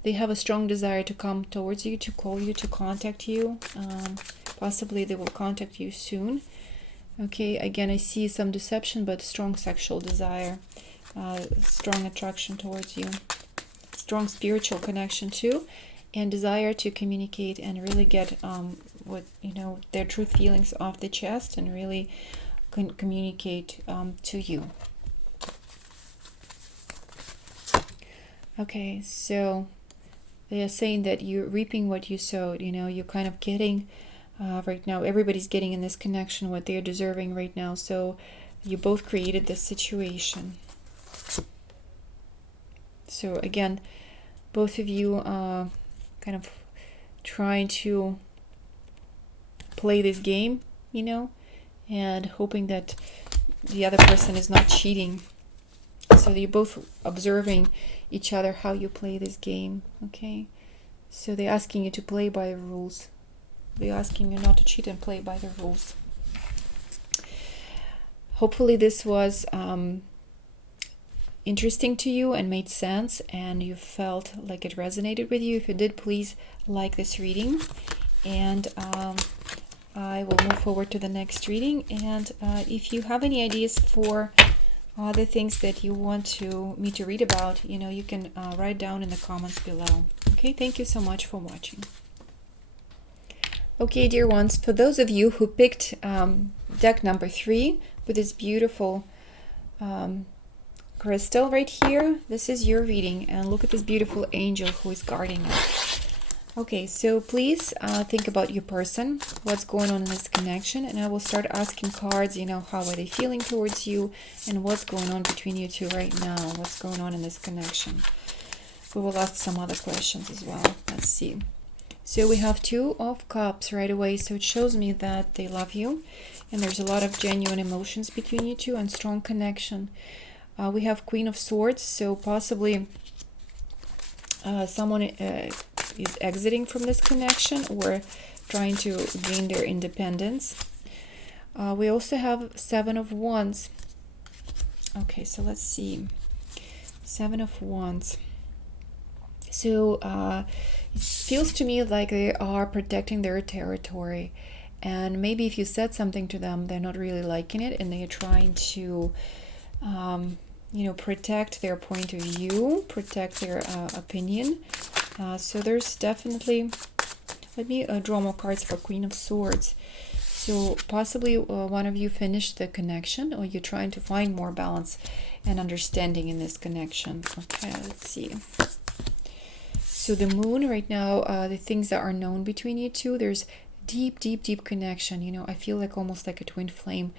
They have a strong desire to come towards you, to call you, to contact you. Possibly they will contact you soon. Okay, again, I see some deception, but strong sexual desire, strong attraction towards you, strong spiritual connection too, and desire to communicate and really get what their true feelings off the chest and really communicate to you. Okay, so they are saying that you're reaping what you sowed. You're kind of getting right now, everybody's getting in this connection what they're deserving right now. So you both created this situation. So again, both of you kind of trying to play this game, and hoping that the other person is not cheating. So you're both observing each other how you play this game, okay? So they're asking you to play by the rules. They're asking you not to cheat and play by the rules. Hopefully this was interesting to you and made sense, and you felt like it resonated with you. If you did, please like this reading, and I will move forward to the next reading. And if you have any ideas for the things that you want me to read about, you can write down in the comments below. Okay, thank you so much for watching. Okay, dear ones, for those of you who picked deck number 3 with this beautiful crystal right here, this is your reading, and look at this beautiful angel who is guarding you. Okay, so please think about your person, what's going on in this connection, and I will start asking cards, how are they feeling towards you, and what's going on between you two right now, what's going on in this connection. We will ask some other questions as well. Let's see. So we have 2 of Cups right away, so it shows me that they love you, and there's a lot of genuine emotions between you two and strong connection. We have Queen of Swords, so possibly someone is exiting from this connection or trying to gain their independence. We also have 7 of Wands. Okay, so let's see. 7 of Wands. So it feels to me like they are protecting their territory, and maybe if you said something to them, they're not really liking it, and they're trying to protect their point of view, protect their opinion. So there's definitely, let me draw more cards for Queen of Swords. So possibly one of you finished the connection, or you're trying to find more balance and understanding in this connection. Okay, let's see. So the Moon right now, the things that are known between you two, there's deep, deep, deep connection. I feel like almost like a twin flame,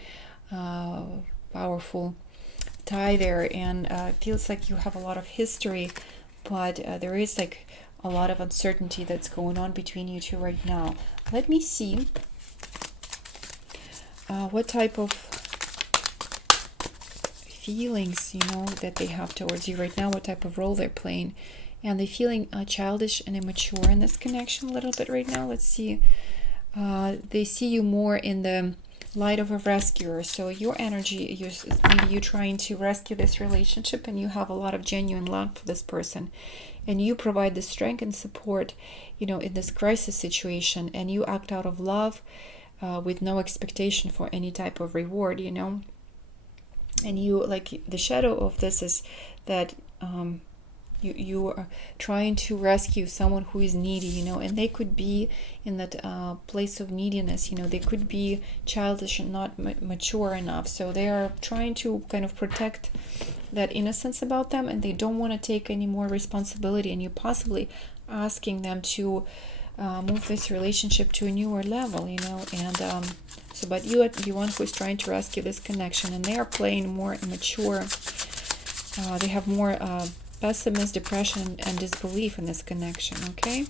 powerful tie there, and it feels like you have a lot of history, but there is like a lot of uncertainty that's going on between you two right now. Let me see what type of feelings that they have towards you right now, what type of role they're playing, and they're feeling childish and immature in this connection a little bit right now. Let's see. They see you more in the light of a rescuer, so your energy, maybe you're trying to rescue this relationship, and you have a lot of genuine love for this person, and you provide the strength and support in this crisis situation, and you act out of love with no expectation for any type of reward, and you, like, the shadow of this is that you are trying to rescue someone who is needy, and they could be in that place of neediness, they could be childish and not mature enough, so they are trying to kind of protect that innocence about them, and they don't want to take any more responsibility, and you're possibly asking them to move this relationship to a newer level, and so, but you are the one who is trying to rescue this connection, and they are playing more immature. They have more pessimism, depression, and disbelief in this connection, okay?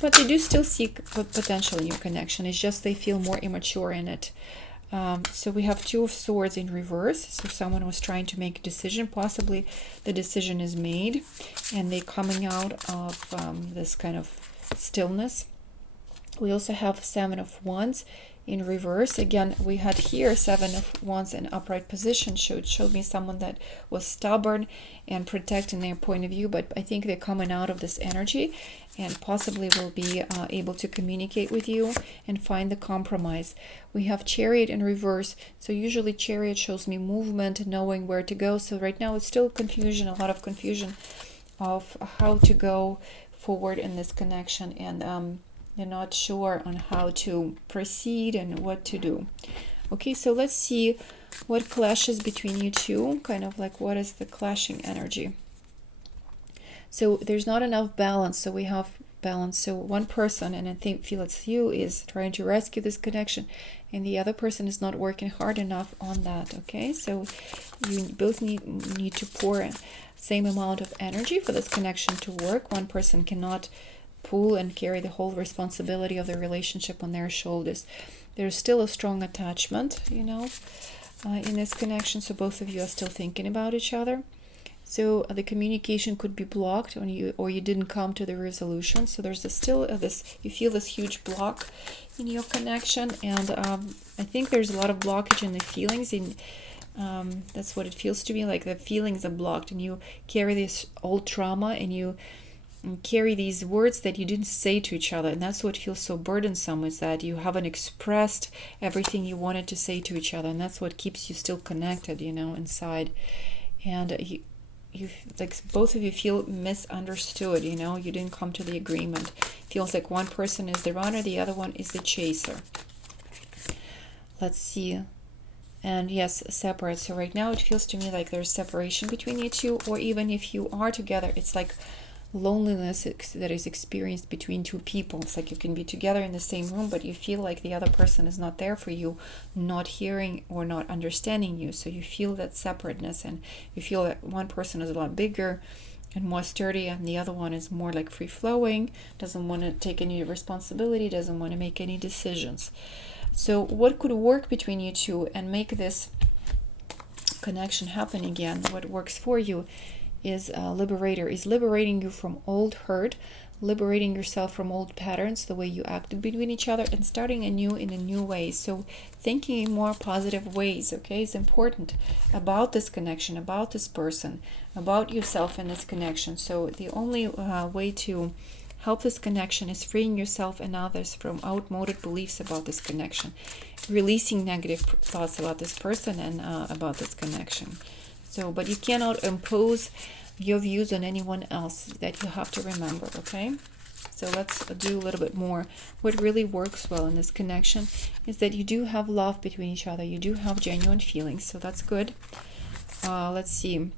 But they do still seek potential in your connection. It's just they feel more immature in it. So we have 2 of Swords in reverse. So someone was trying to make a decision. Possibly the decision is made, and they're coming out of this kind of stillness. We also have 7 of Wands in reverse. Again, we had here 7 of Wands in upright position. So it showed me someone that was stubborn and protecting their point of view, but I think they're coming out of this energy and possibly will be able to communicate with you and find the compromise. We have Chariot in reverse. So usually Chariot shows me movement, knowing where to go. So right now it's still confusion, a lot of confusion of how to go forward in this connection, and they're not sure on how to proceed and what to do. Okay, so let's see what clashes between you two, kind of like what is the clashing energy. So there's not enough balance, so we have balance. So one person, and I feel it's you, is trying to rescue this connection, and the other person is not working hard enough on that. Okay, so you both need to pour same amount of energy for this connection to work. One person cannot pull and carry the whole responsibility of the relationship on their shoulders. There's still a strong attachment, in this connection. So both of you are still thinking about each other. So the communication could be blocked, or you didn't come to the resolution. So there's still you feel this huge block in your connection, and I think there's a lot of blockage in the feelings. That's what it feels to me, like the feelings are blocked, and you carry this old trauma, and you carry these words that you didn't say to each other, and that's what feels so burdensome, is that you haven't expressed everything you wanted to say to each other, and that's what keeps you still connected, inside. And you like both of you feel misunderstood, you didn't come to the agreement. Feels like one person is the runner, the other one is the chaser. Let's see. And yes, separate. So right now it feels to me like there's separation between you two, or even if you are together, it's like loneliness that is experienced between two people. It's like you can be together in the same room, but you feel like the other person is not there for you, not hearing or not understanding you. So you feel that separateness, and you feel that one person is a lot bigger and more sturdy, and the other one is more like free-flowing, doesn't want to take any responsibility, doesn't want to make any decisions. So what could work between you two and make this connection happen again? What works for you is liberating you from old hurt, liberating yourself from old patterns, the way you acted between each other, and starting anew in a new way. So thinking in more positive ways, okay, is important about this connection, about this person, about yourself in this connection. So the only way to help this connection is freeing yourself and others from outmoded beliefs about this connection, releasing negative thoughts about this person and about this connection. So, but you cannot impose your views on anyone else. That you have to remember, okay? So let's do a little bit more. What really works well in this connection is that you do have love between each other. You do have genuine feelings, so that's good. Let's see.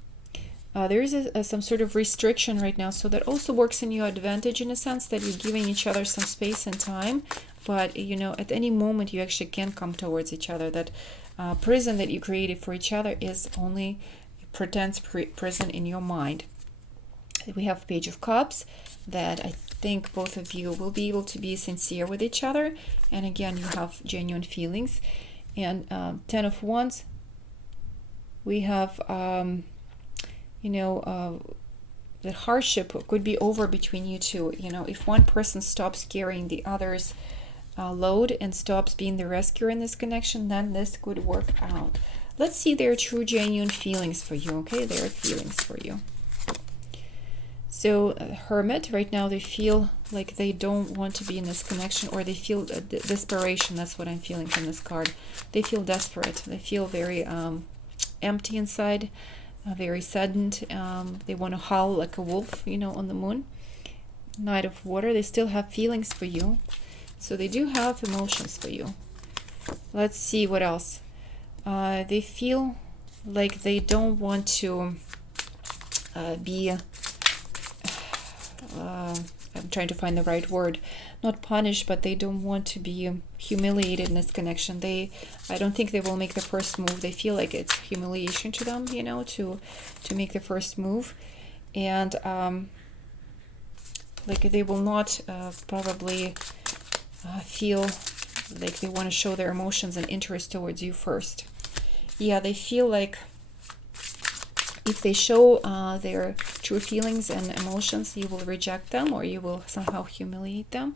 There is some sort of restriction right now, so that also works in your advantage in a sense that you're giving each other some space and time, but at any moment you actually can come towards each other. That prison that you created for each other is only pretends prison in your mind. We have Page of Cups, that I think both of you will be able to be sincere with each other, and again you have genuine feelings. And 10 of Wands, we have the hardship could be over between you two. If one person stops carrying the other's load and stops being the rescuer in this connection, then this could work out. Let's see their true, genuine feelings for you, okay? Their feelings for you. So, Hermit, right now they feel like they don't want to be in this connection, or they feel desperation. That's what I'm feeling from this card. They feel desperate. They feel very empty inside, very saddened. They want to howl like a wolf, on the moon. Knight of Water, they still have feelings for you. So they do have emotions for you. Let's see what else. They feel like they don't want to be, I'm trying to find the right word, not punished, but they don't want to be humiliated in this connection. I don't think they will make the first move. They feel like it's humiliation to them, to make the first move. And like they will not probably feel like they want to show their emotions and interest towards you first. Yeah, they feel like if they show their true feelings and emotions, you will reject them, or you will somehow humiliate them.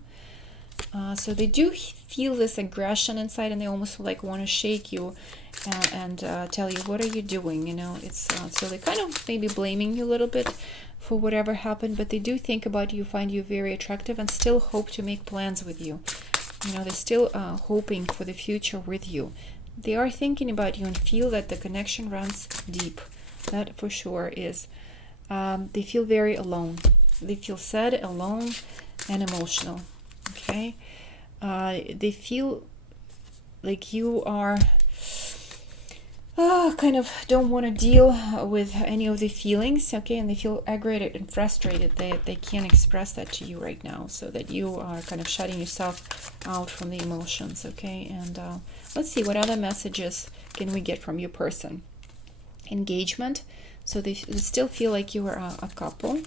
So they do feel this aggression inside, and they almost like want to shake you and tell you, what are you doing? It's so they kind of maybe blaming you a little bit for whatever happened, but they do think about you, find you very attractive, and still hope to make plans with you. They're still hoping for the future with you. They are thinking about you and feel that the connection runs deep. That for sure is. They feel very alone. They feel sad, alone, and emotional. Okay? They feel like you are kind of don't want to deal with any of the feelings, okay? And they feel aggravated and frustrated. They can't express that to you right now, so that you are kind of shutting yourself out from the emotions, okay? And let's see, what other messages can we get from your person? Engagement. So they still feel like you are a couple.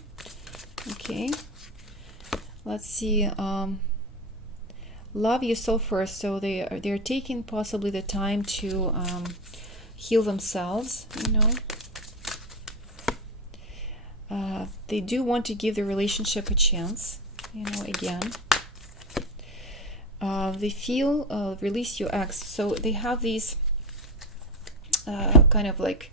Okay. Let's see. Love yourself first. So they're taking possibly the time to heal themselves, you know. They do want to give the relationship a chance, you know, again. They feel release your ex. So they have these kind of like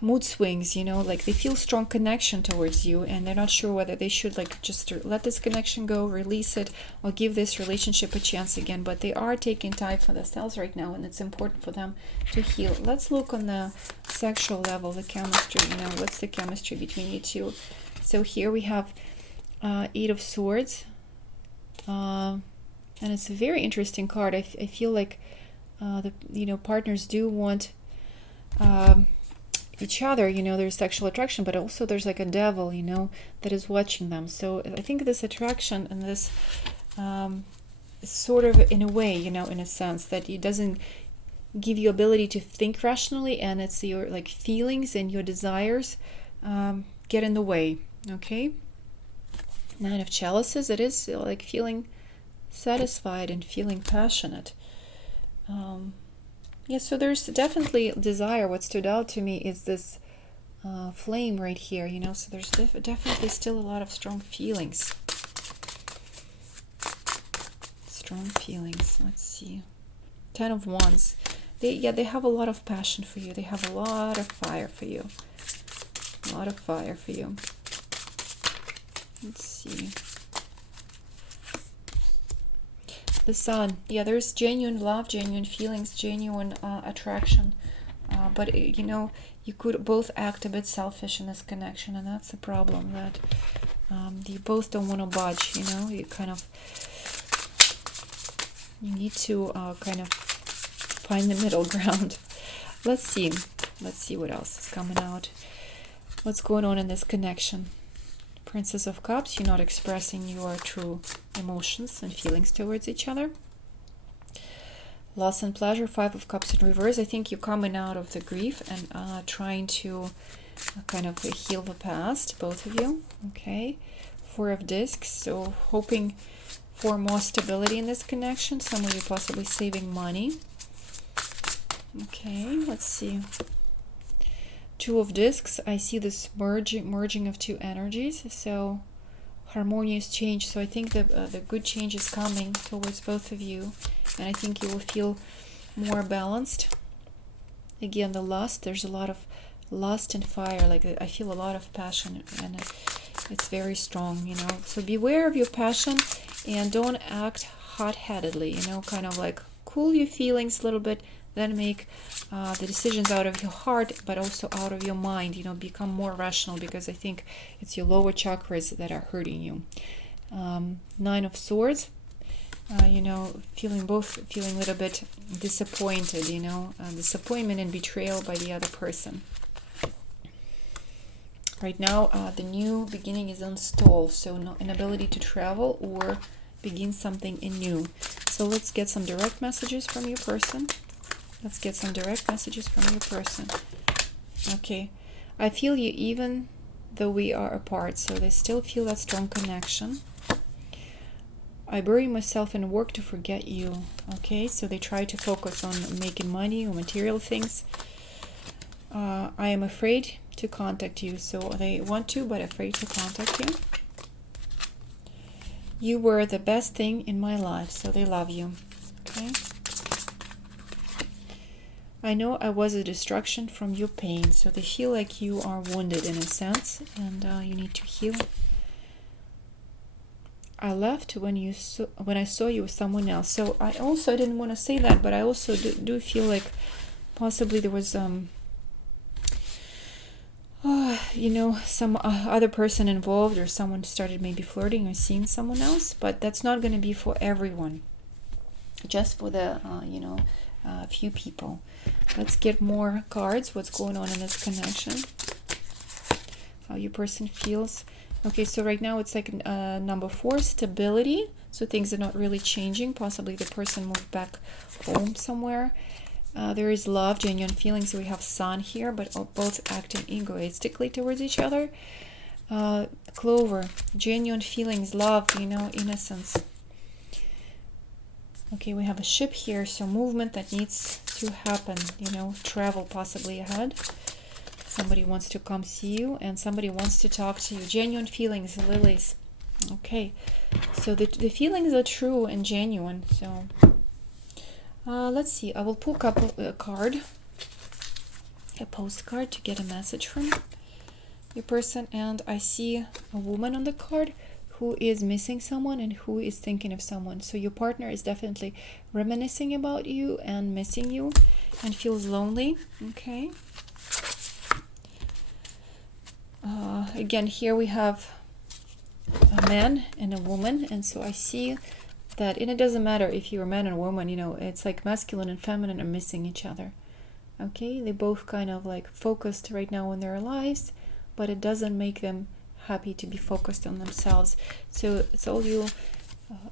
mood swings, you know, like they feel strong connection towards you, and they're not sure whether they should like just let this connection go, release it, or give this relationship a chance again. But they are taking time for themselves right now, and it's important for them to heal. Let's look on the sexual level, the chemistry, you know, what's the chemistry between you two. So here we have 8 of Swords, and it's a very interesting card. I feel like the, you know, partners do want each other, you know, there's sexual attraction, but also there's like a devil, you know, that is watching them. So I think this attraction and this sort of, in a way, you know, in a sense that it doesn't give you ability to think rationally, and it's your like feelings and your desires get in the way. Okay. 9 of Chalices, it is like feeling satisfied and feeling passionate. Yeah, so there's definitely desire. What stood out to me is this flame right here, you know, so there's definitely still a lot of strong feelings. Strong feelings. Let's see. 10 of Wands. They have a lot of passion for you. They have a lot of fire for you. A lot of fire for you. Let's see. The Sun. Yeah, there's genuine love, genuine feelings, genuine attraction. But, you know, you could both act a bit selfish in this connection, and that's the problem, that you both don't want to budge, you know. You kind of, you need to kind of find the middle ground. Let's see. Let's see what else is coming out. What's going on in this connection? Princess of Cups, you're not expressing your true emotions and feelings towards each other. Loss and pleasure, 5 of Cups in reverse. I think you're coming out of the grief and trying to kind of heal the past, both of you. Okay. 4 of Discs, so hoping for more stability in this connection. Some of you possibly saving money. Okay, let's see. 2 of Discs, I see this merging of 2 energies, so harmonious change. So I think the good change is coming towards both of you, and I think you will feel more balanced. Again, the lust, there's a lot of lust and fire, like I feel a lot of passion, and it's very strong, you know. So beware of your passion and don't act hot-headedly, you know, kind of like cool your feelings a little bit, then make the decisions out of your heart, but also out of your mind, you know, become more rational, because I think it's your lower chakras that are hurting you. 9 of Swords, you know, feeling a little bit disappointed, you know, disappointment and betrayal by the other person. Right now, the new beginning is on stall, so no inability to travel or begin something anew. So let's get some direct messages from your person. Let's get some direct messages from your person. Okay. I feel you even though we are apart. So they still feel that strong connection. I bury myself in work to forget you. Okay. So they try to focus on making money or material things. I am afraid to contact you. So they want to, but afraid to contact you. You were the best thing in my life. So they love you. Okay. I know I was a distraction from your pain, so they feel like you are wounded in a sense, and you need to heal. I left when I saw you with someone else. So I didn't want to say that, but I also do feel like possibly there was you know, some other person involved, or someone started maybe flirting or seeing someone else, but that's not going to be for everyone, just for the you know, few people. Let's get more cards. What's going on in this connection? How your person feels. Okay, so right now it's like number 4, stability. So things are not really changing. Possibly the person moved back home somewhere. There is love, genuine feelings. We have Sun here, but both acting egoistically towards each other. Clover, genuine feelings, love, innocence. Okay, we have a ship here, so movement that needs to happen, travel possibly ahead. Somebody wants to come see you, and somebody wants to talk to you. Genuine feelings, lilies. Okay, so the feelings are true and genuine. So let's see. I will pull a card, a postcard, to get a message from your person. And I see a woman on the card who is missing someone and who is thinking of someone. So your partner is definitely reminiscing about you and missing you and feels lonely. Okay. Again, here we have a man and a woman, and so I see that, and it doesn't matter if you're a man or a woman, it's like masculine and feminine are missing each other. Okay, they both kind of like focused right now on their lives, but it doesn't make them happy to be focused on themselves. So it's all you,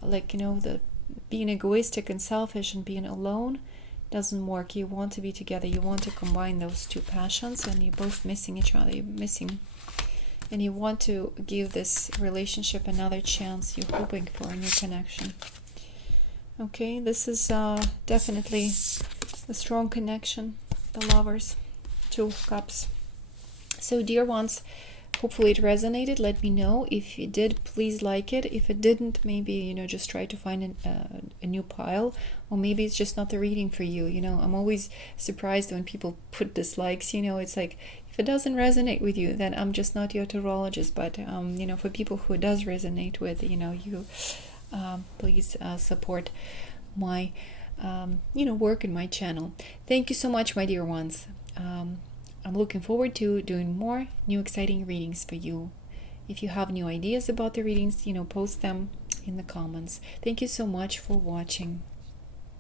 the being egoistic and selfish and being alone doesn't work. You want to be together. You want to combine those two passions, and you're both missing each other. You're missing, and you want to give this relationship another chance. You're hoping for a new connection. Okay, this is definitely a strong connection. The lovers, 2 of Cups. So dear ones, hopefully it resonated. Let me know. If it did, please like it. If it didn't, maybe just try to find a new pile, or maybe it's just not the reading for you. I'm always surprised when people put dislikes. It's like, if it doesn't resonate with you, then I'm just not your tarologist. But for people who it does resonate with, you please support my work in my channel. Thank you so much, my dear ones. I'm looking forward to doing more new exciting readings for you. If you have new ideas about the readings, post them in the comments. Thank you so much for watching.